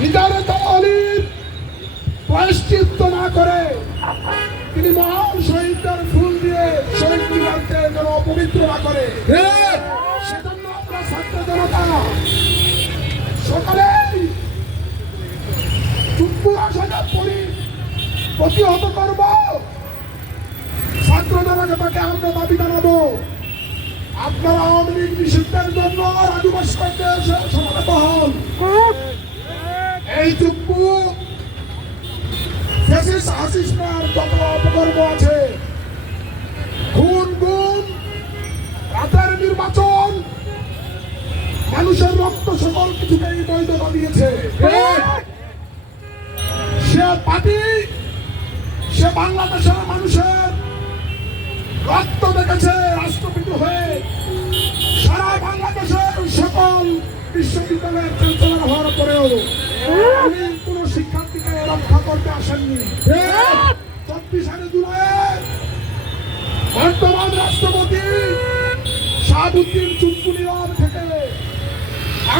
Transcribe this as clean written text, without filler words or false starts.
নিজের দলিল প্রায়শ্চিত্ত না করে তিনি মহান শহীদদের ফুল দিয়ে শহীদ মিনারকে যেন অপবিত্র না করে, সেজন্য আমরা ছাত্র জনতা সকালেই চুপ্পু আশাটা প্রতিহত করব। ছাত্র জনতাকে আমরা দাবি জানাবো, আপনারা আওয়ামী লীগ নিষিদ্ধের জন্য রাজুভাস্করকে সমাবেত হন। এই চুপ্পু ফ্যাসিস্ট হাসিনার যত অপকর্ম আছে, খুন গুম, রাতের নির্বাচন, মানুষের রক্ত, সকল কিছুকেই বৈধতা দিয়েছে। সে পার্টি, সে বাংলাদেশের মানুষের রক্ত দেখেছে রাষ্ট্রপতি হয়ে, সারা বাংলাদেশের সকল বিশ্ববিদ্যালয়ের চ্যান্সেলর হওয়ার পরেও উনি কোন শিক্ষার্থীকে রক্ষা করতে আসেননি। 24 জুলাই বর্তমান রাষ্ট্রপতি শাহাবুদ্দিন চুপ্পু নিয়ম